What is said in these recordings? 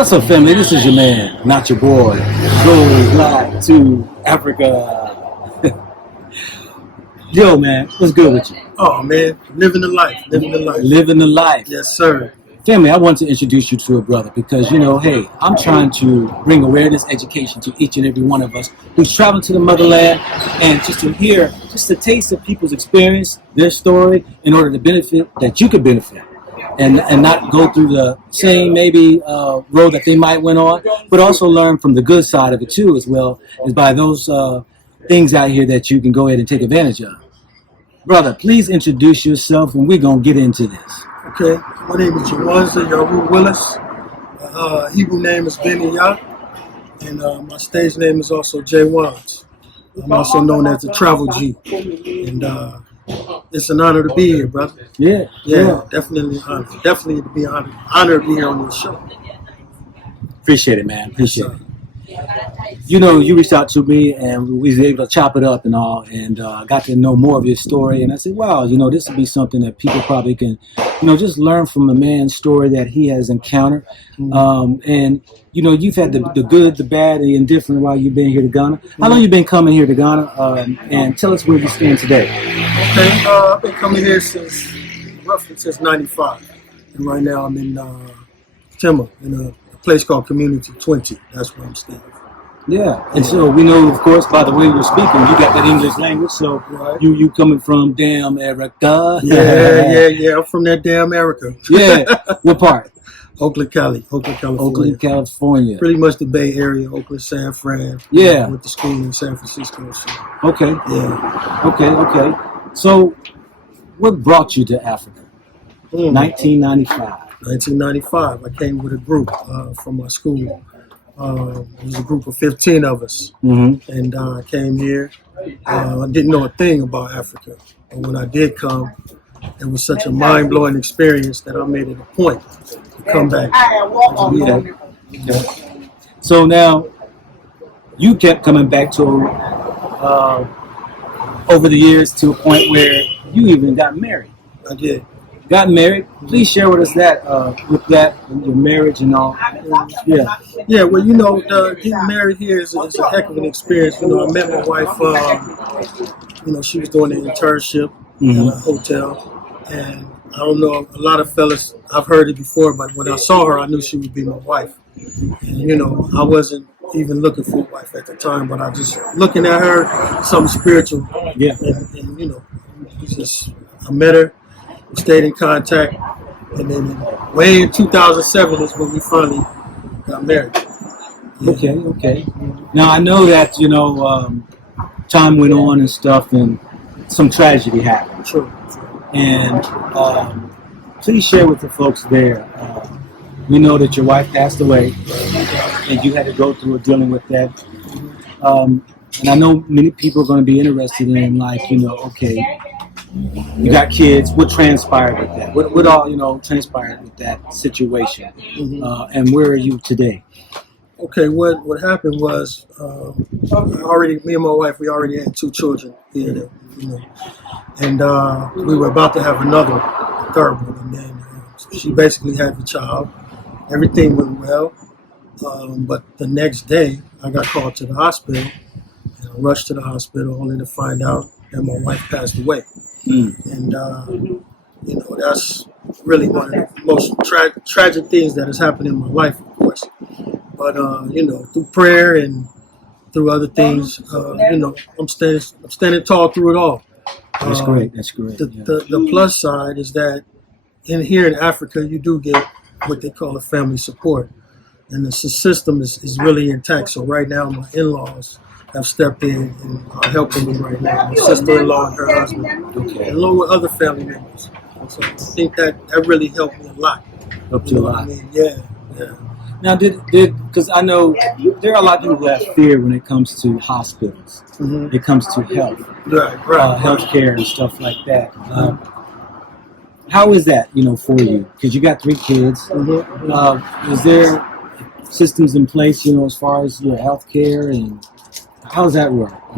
What's up, family? This is your man, not your boy. Goes live to Africa. Yo, man, what's good with you? Oh, man, living the life. Living the life. Yes, sir. Family, I want to introduce you to a brother because, hey, I'm trying to bring awareness, education to each and every one of us who's traveling to the motherland, and just to hear just a taste of people's experience, their story, in order to benefit, that you could benefit. And not go through the same maybe road that they might went on, but also learn from the good side of it too, as well as by those things out here that you can go ahead and take advantage of. Brother, please introduce yourself, and we're gonna get into this. Okay, my name is J Wanz Youtube. Hebrew name is Benny Yah, and my stage name is also J Wanz. I'm also known as the Travel G, and it's an honor to be here, brother. Yeah, definitely an honor. Definitely to be honored to be here on your show. Appreciate it, man. Appreciate it. You reached out to me, and we was able to chop it up and all, and got to know more of your story. And I said, wow, this would be something that people probably can, just learn from a man's story that he has encountered. And you've had the good, the bad, and the indifferent while you've been here to Ghana. How long you been coming here to Ghana? And tell us where you stand today. Okay, I've been coming here roughly since '95, and right now I'm in Timor, in a place called Community 20. That's where I'm staying. Yeah, and so we know, of course, by the way you're speaking, you got that English language. So right. you coming from damn America? Yeah. I'm from that damn America. Yeah, what part? Oakland, California. Oakland, California. Pretty much the Bay Area, Oakland, San Fran. Yeah. Went to school in San Francisco. So. Okay. Yeah. Okay. So, what brought you to Africa? 1995. 1995. I came with a group from my school. It was a group of 15 of us. Mm-hmm. And I came here. I didn't know a thing about Africa. But when I did come, it was such a mind-blowing experience that I made it a point to come back. Yeah. So now, you kept coming back to over the years to a point where you even got married. I did. Got married. Please share with us your marriage and all. Yeah. Well, getting married here is a heck of an experience. I met my wife. She was doing an internship in a hotel, and I don't know, a lot of fellas, I've heard it before, but when I saw her, I knew she would be my wife. And I wasn't even looking for a wife at the time, but I just looking at her, something spiritual. Yeah. And I met her. We stayed in contact, and then way in 2007 is when we finally got married. Yeah. Okay. Now I know that time went on and stuff, and some tragedy happened. Sure. And please share with the folks there. We know that your wife passed away, and you had to go through dealing with that. And I know many people are going to be interested in, okay. You got kids. What transpired with that? What all transpired with that situation? Mm-hmm. And where are you today? Okay, what happened was me and my wife, we already had 2 children here, and we were about to have another third one, and then she basically had the child. Everything went well, but the next day I got called to the hospital, and I rushed to the hospital only to find out that my wife passed away. And that's really one of the most tragic things that has happened in my life, of course. But through prayer and through other things, I'm standing tall through it all. That's great. The plus side is that here in Africa, you do get what they call a family support, and the system is really intact. So right now, my in-laws have stepped in and are helping me right now. My sister-in-law and her husband, along with other family members. So I think that really helped me a lot. Helped you a lot. I mean, yeah. Now, because I know there are a lot of people who have fear when it comes to hospitals. Mm-hmm. It comes to health, healthcare and stuff like that. How is that, for you? Because you got 3 kids. Mm-hmm. Is there systems in place, as far as your healthcare, and how does that work? I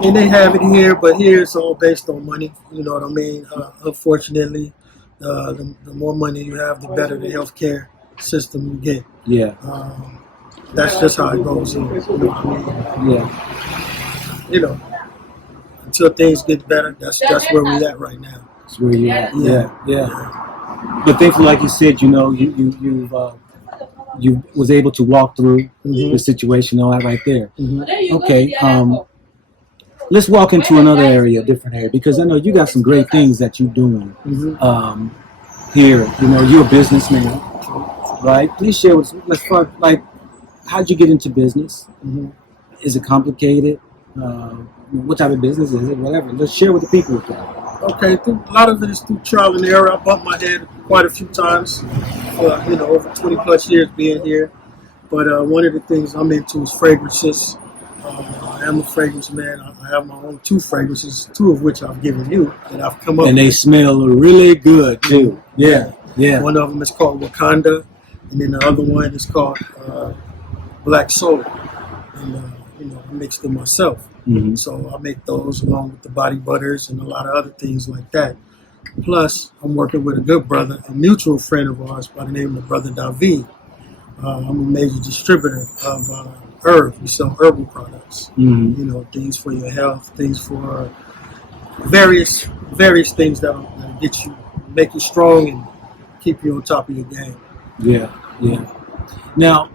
mean, they have it here, but here it's all based on money. You know what I mean? Unfortunately, the more money you have, the better the healthcare system you get. Yeah. That's just how it goes in. You know what I mean? Yeah. You know, until things get better, that's where we're at right now. That's where you're at. Yeah. But thankfully, like you said, you know, you was able to walk through the situation, all that right there. Okay. Let's walk into another area, a different area, because I know you got some great things that you're doing here. You know, you're a businessman, right? Please share with us. Let's start, like, how'd you get into business? Is it complicated? What type of business is it? Whatever. Let's share with the people with that. Okay, a lot of it is through trial and error. I bumped my head quite a few times for, you know, over 20 plus years being here. But one of the things I'm into is fragrances. I am a fragrance man. I have my own 2 fragrances, 2 of which I've given you that I've come up with. And they smell really good too. Yeah. One of them is called Wakanda, and then the other one is called Black Soul. And you know, I mix them myself. So I make those along with the body butters and a lot of other things like that. Plus, I'm working with a good brother, a mutual friend of ours by the name of Brother David. I'm a major distributor of herbs. We sell herbal products. You know, things for your health, things for various things that get you, make you strong and keep you on top of your game. Yeah. Now,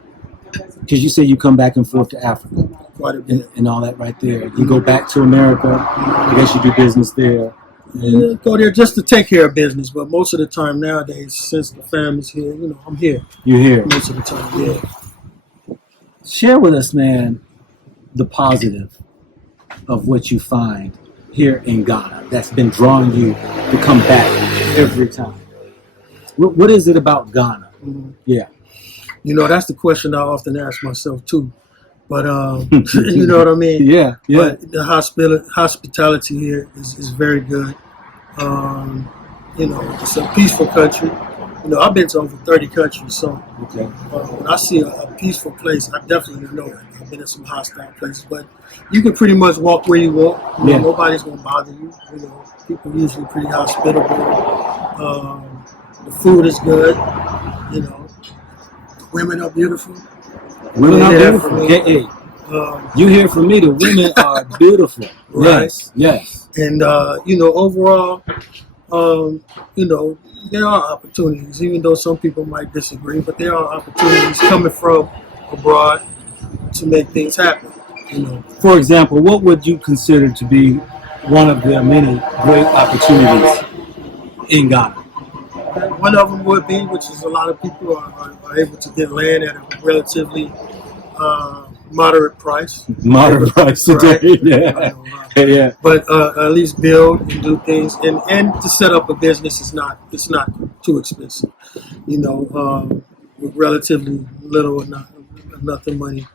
because you say you come back and forth to Africa. Quite a bit. And all that right there. You go back to America. I guess you do business there. Yeah, go there just to take care of business, but most of the time nowadays, since the family's here, you know, I'm here. You're here most of the time. Yeah. Share with us, man, the positive of what you find here in Ghana that's been drawing you to come back every time. What is it about Ghana? Yeah. You know, that's the question I often ask myself too. But you know what I mean? Yeah. But the hospitality here is very good. You know, it's a peaceful country. You know, I've been to over 30 countries, so when I see a peaceful place, I definitely know it. I've been in some hostile places, but you can pretty much walk where you want. You know, nobody's gonna bother you. You know, people are usually pretty hospitable. The food is good. You know, the women are beautiful. Women are beautiful. Hey. You hear from me, the women are beautiful. Right. Yes. And, you know, overall, you know, there are opportunities, even though some people might disagree, but there are opportunities coming from abroad to make things happen. You know. For example, what would you consider to be one of the many great opportunities in Ghana? One of them would be, which is a lot of people are able to get land at a relatively moderate price. Moderate price today, yeah. But at least build and do things, and to set up a business is not too expensive. You know, with relatively little or nothing money,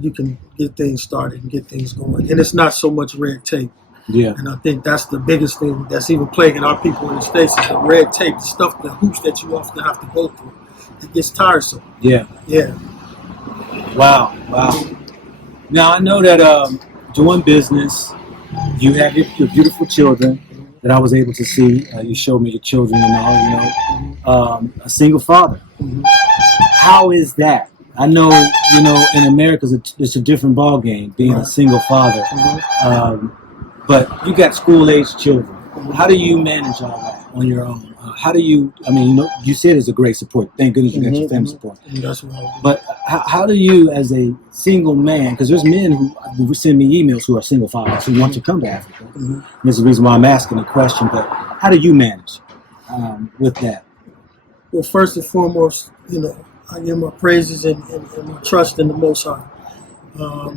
you can get things started and get things going, and it's not so much red tape. Yeah. And I think that's the biggest thing that's even plaguing our people in the States is the red tape, the stuff, the hoops that you often have to go through. It gets tiresome. Yeah. Wow. Now I know that doing business, you have your beautiful children that I was able to see. You showed me your children and all, you know. A single father. How is that? I know, you know, in America it's a different ball game being a single father. But you got school-age children. How do you manage all that on your own? How do you, I mean, you know, you said it's a great support. Thank goodness you got your family support. That's right. But how do you, as a single man, because there's men who send me emails who are single fathers who want to come to Africa. This is the reason why I'm asking the question, but how do you manage with that? Well, first and foremost, you know, I give my praises and my trust in the Most High.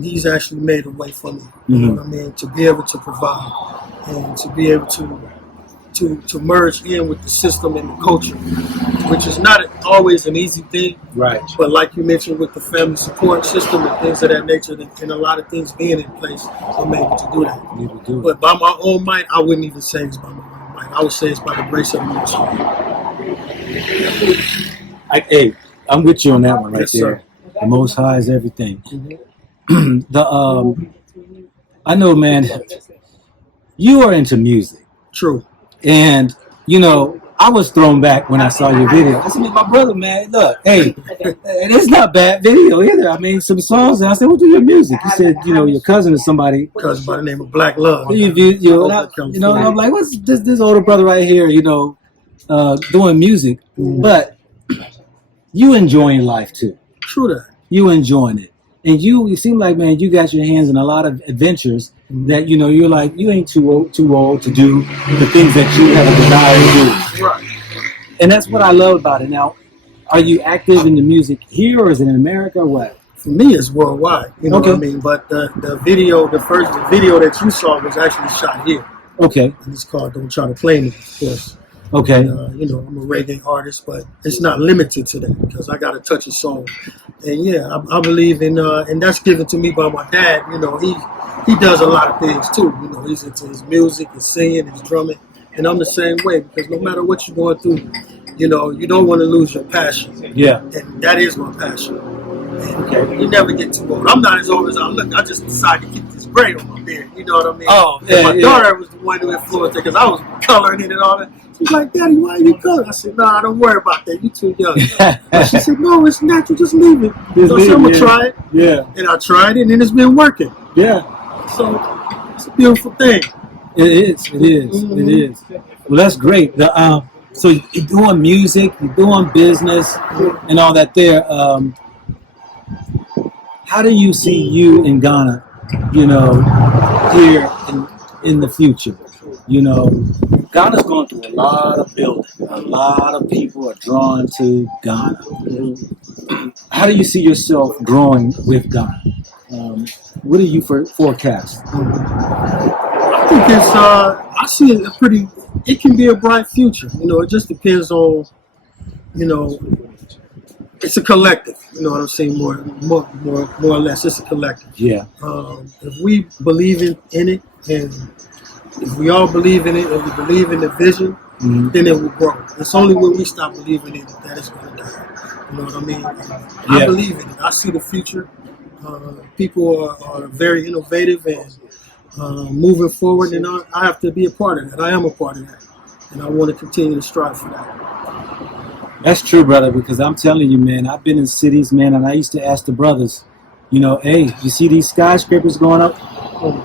He's actually made a way for me. You know what I mean? To be able to provide and to be able to merge in with the system and the culture, which is not always an easy thing. Right. But like you mentioned with the family support system and things of that nature, and a lot of things being in place, I'm able to do that. But by my own might, I wouldn't even say it's by my own might. I would say it's by the grace of the Most High. Hey, I'm with you on that one right there. Sir. The Most High is everything. I know, man, you are into music. True. And, you know, I was thrown back when I saw your video. I said, my brother, man, look, hey, and it's not bad video either. I mean, some songs, and I said, what do your music? He said, your cousin is somebody. Cousin by the name of Black Love. And I'm like, what's this older brother right here, doing music, but you enjoying life too. True that. You enjoying it. And you seem like, man, you got your hands in a lot of adventures that, you're like, you ain't too old to do the things that you have a desire to do. Right. And that's what I love about it. Now, are you active in the music here or is it in America or what? For me, it's worldwide. You know what I mean? But the first video that you saw was actually shot here. Okay. And it's called Don't Try to Play Me, of course. Okay. And, I'm a reggae artist, but it's not limited to that because I got to touch a soul. And yeah, I believe in, and that's given to me by my dad. He does a lot of things too. He's into his music, his singing, his drumming. And I'm the same way because no matter what you're going through, you don't want to lose your passion. Yeah. And that is my passion. And you never get too old. I'm not as old as I look. I just decided to keep this gray on my beard. You know what I mean? Oh, yeah. My daughter was the one who influenced it because I was coloring it and all that. She's like, Daddy, why are you coloring? I said, nah, don't worry about that. You're too young. But she said, no, it's natural. Just leave it. So I'm going to try it. Yeah. And I tried it, and it's been working. Yeah. So it's a beautiful thing. It is. It is. Well, that's great. So you're doing music, you're doing business, and all that there. How do you see you in Ghana, here in the future? Ghana's going through a lot of building. A lot of people are drawn to Ghana. How do you see yourself growing with Ghana? What do you forecast? I think I see it it can be a bright future. It just depends on, it's a collective. You know what I'm saying? More or less, it's a collective. Yeah. If we believe in it, and if we all believe in it, and we believe in the vision, then it will grow. It's only when we stop believing in it that it's going to die. You know what I mean? I believe in it. I see the future. People are very innovative and moving forward, and I have to be a part of that. I am a part of that, and I want to continue to strive for that. That's true, brother, because I'm telling you, man, I've been in cities, man, and I used to ask the brothers, hey, you see these skyscrapers going up?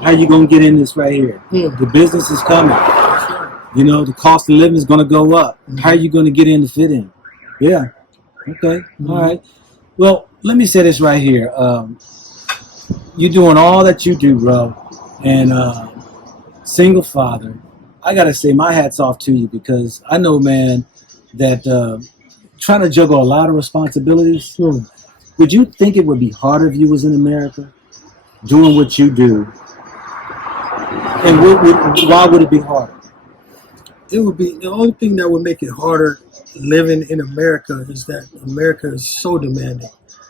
How you going to get in this right here? The business is coming. The cost of living is going to go up. How are you going to get in to fit in? Yeah. Okay. All right. Well, let me say this right here. You're doing all that you do, bro, and single father. I got to say my hat's off to you because I know, man, that trying to juggle a lot of responsibilities. Would you think it would be harder if you was in America doing what you do? And why would it be harder? It would be the only thing that would make it harder living in America is that America is so demanding,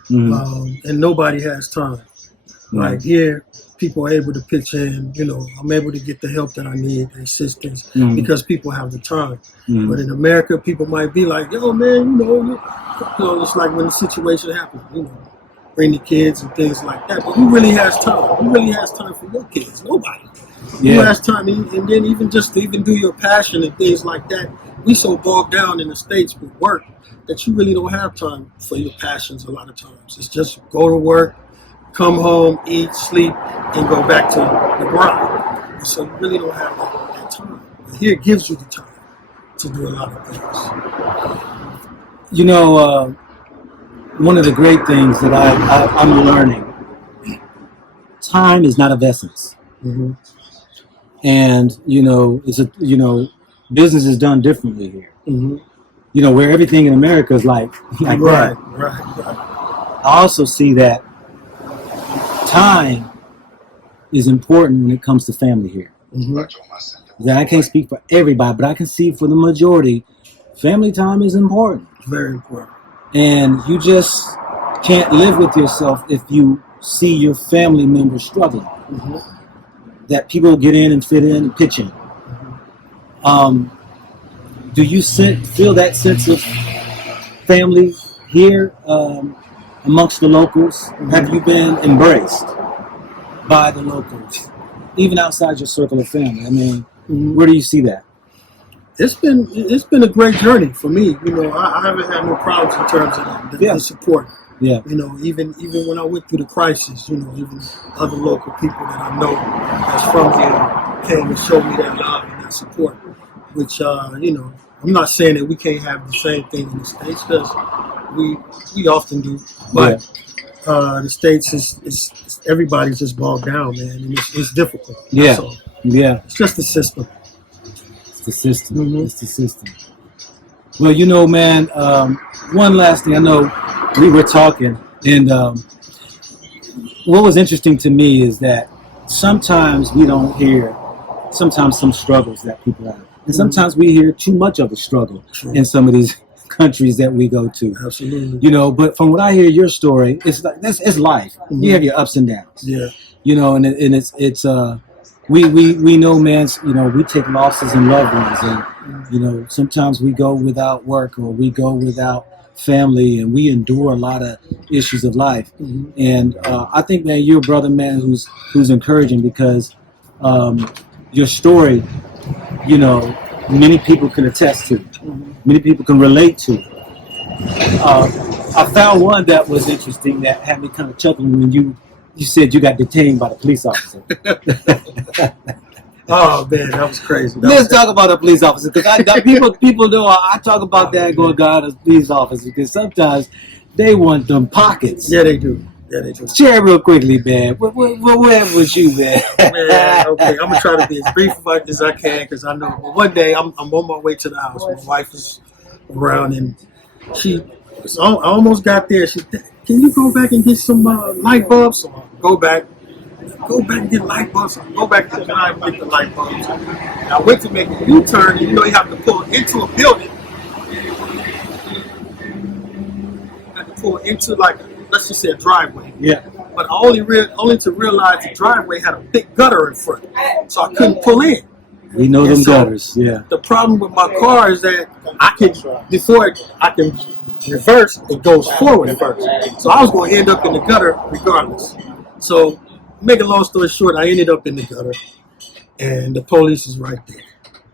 and nobody has time. Like here, people are able to pitch in. I'm able to get the help that I need, the assistance, because people have the time. But in America, people might be like, "Yo, man, it's like when the situation happens, bring the kids and things like that." But who really has time? Who really has time for your kids? Nobody. Yeah. Who has time? And then even just to even do your passion and things like that, we so bogged down in the States with work that you really don't have time for your passions a lot of times. It's just go to work, come home, eat, sleep, and go back to the grind. And so you really don't have that time. But here it gives you the time to do a lot of things. One of the great things that I'm learning, time is not of essence. And, business is done differently here. Where everything in America is like right. I also see that time is important when it comes to family here. That I can't speak for everybody, but I can see for the majority, family time is important. Very important. And you just can't live with yourself if you see your family members struggling. That people get in and fit in and pitch in. Do you feel that sense of family here amongst the locals? Have you been embraced by the locals, even outside your circle of family? I mean, where do you see that? It's been a great journey for me. You know, I haven't had no problems in terms of the support. Yeah. You know, even when I went through the crisis, you know, even other local people that I know that's from here came and showed me that love and that support. Which you know, I'm not saying that we can't have the same thing in the States, because we often do, but the States is everybody's just bogged down, man, and it's difficult. Yeah. So, yeah. It's just the system. It's the system. It's the system. Well, you know, man, one last thing. I know we were talking, and what was interesting to me is that sometimes we don't hear sometimes some struggles that people have. And sometimes we hear too much of a struggle in some of these countries that we go to. Absolutely. You know, but from what I hear your story, it's like it's life. You have your ups and downs. Yeah. You know, and it's we know, man, you know, we take losses in loved ones, and you know, sometimes we go without work or we go without family, and we endure a lot of issues of life. And I think, man, you're a brother, man, who's encouraging, because your story, you know, many people can attest to, many people can relate to. I found one that was interesting that had me kind of chuckling when you said you got detained by the police officer. Oh man, that was crazy. Let's talk about the police officer, because people know I talk about that going down to police officers, because sometimes they want them pockets. Yeah, they do. Yeah, they do. Share real quickly, man. Where was you, man? Man, okay, I'm gonna try to be as brief as I can, because I know one day I'm on my way to the house. My wife is around, and I almost got there. She said, "Can you go back and get some light bulbs?" So I go back and get light bulbs. So I go back to the car and get the light bulbs. And I went to make a U-turn, and you know you have to pull into a building. You have to pull into let's just say a driveway. Yeah. But I only to realize the driveway had a big gutter in front, so I couldn't pull in. We know them gutters. Yeah. The problem with my car is that before I can reverse, it goes forward first. So I was going to end up in the gutter regardless. So, make a long story short, I ended up in the gutter, and the police is right there.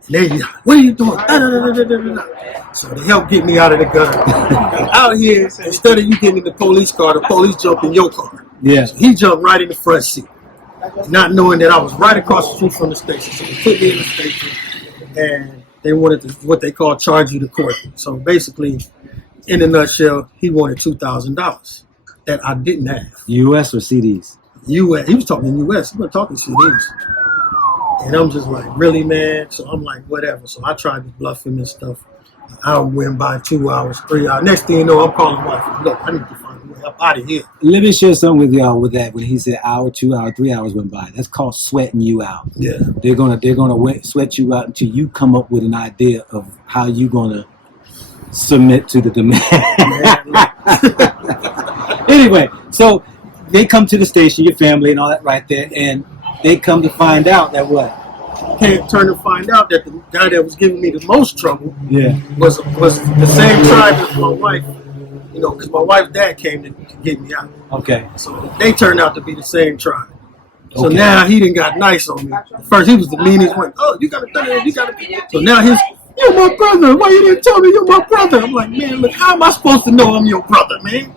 And they yell, "What are you doing?" So they helped get me out of the gutter. Out here, instead of you getting in the police car, the police jumped in your car. Yeah. So he jumped right in the front seat, not knowing that I was right across the street from the station. So they put me in the station, and they wanted to, what they call, charge you to court. So basically, in a nutshell, he wanted $2,000 that I didn't have. U.S. or CDs? U.S. He was talking U.S. He wasn't talking CDs. And I'm just like, really, man? So I'm like, whatever. So I tried to bluff him and stuff. An hour went by, 2 hours, 3 hours. Next thing you know, I'm calling my wife. Look, I need to find a way up out of here. Let me share something with y'all with that. When he said hour, 2 hours, 3 hours went by, that's called sweating you out. Yeah. They're gonna sweat you out until you come up with an idea of how you gonna submit to the demand. Anyway, so they come to the station, your family and all that right there, and they come to find out that what? Can't turn to find out that the guy that was giving me the most trouble was the same tribe as my wife. You know, because my wife's dad came to get me out. Okay. So they turned out to be the same tribe. So now he done got nice on me. At first he was the meanest one. Oh, you gotta do it, you gotta do it. So now you're my brother. Why you didn't tell me you're my brother? I'm like, man, look, how am I supposed to know I'm your brother, man?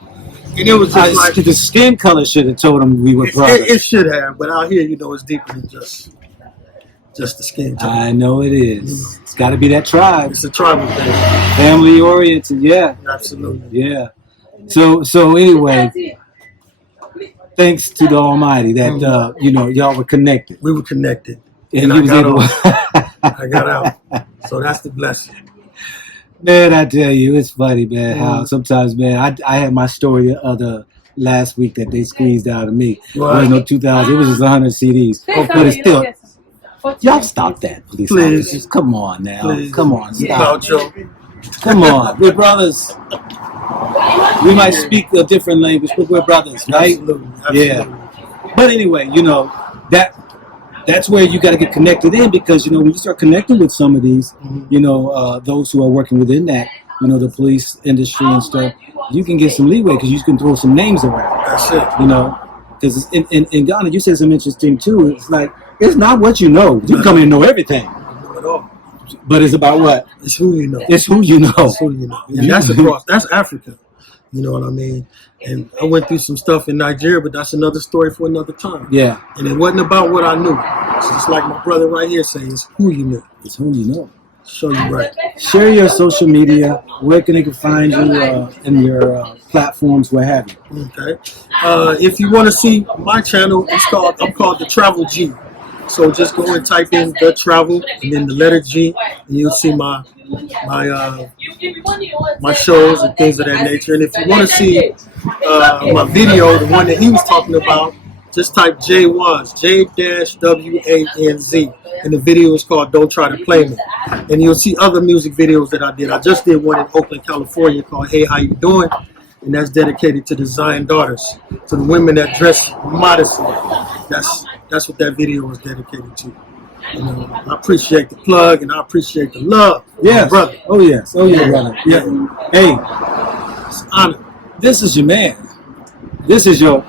And it was just like the skin color should have told him we were brothers. It should have, but out here, you know, it's deeper than just the skin color. I know it is. It's got to be that tribe. It's a tribal thing. Family oriented, yeah. Absolutely. Yeah. So anyway, thanks to the Almighty that you know, y'all were connected. We were connected, and I got out. I got out. So that's the blessing. Man, I tell you, it's funny, man, how sometimes, man, I had my story last week that they squeezed out of me. Right. There was no 2,000. It was just 100 CDs. But it's still, y'all stop that, police officers. Come on now. Please. Come on, stop. Come on. We're brothers. We might speak a different language, but we're brothers, right? Absolutely. Yeah. But anyway, you know, that's where you got to get connected in, because, you know, when you start connecting with some of these, you know, those who are working within that, you know, the police industry and stuff, you can get some leeway because you can throw some names around. That's it. You know, because in Ghana, you said something interesting too. It's like, it's not what you know. You come in and know everything. Not at all. But it's about what? It's who you know. It's who you know. It's who you know. And that's Africa. You know what I mean? And I went through some stuff in Nigeria, but that's another story for another time. Yeah. And it wasn't about what I knew. It's just like my brother right here saying, it's who you know. It's who you know. Show you right. Share your social media. Where can they find you in your platforms? What have you? Okay. If you want to see my channel, I'm called The Travel G. So just go and type in The Travel and then the letter G, and you'll see my shows and things of that nature. And if you want to see my video, the one that he was talking about, just type J Wanz, J-W-A-N-Z. And the video is called Don't Try to Play Me. And you'll see other music videos that I did. I just did one in Oakland, California called Hey, How You Doing? And that's dedicated to the Zion daughters, to the women that dress modestly. That's what that video was dedicated to. You know, I appreciate the plug and I appreciate the love. Yes. Brother. Oh, yes. Oh, yeah, brother. Yeah. Hey, It's an honor. this is your man. This is your.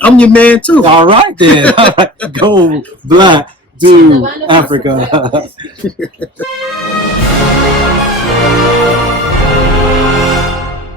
I'm your man too. All right, then. All right. Go black to Africa.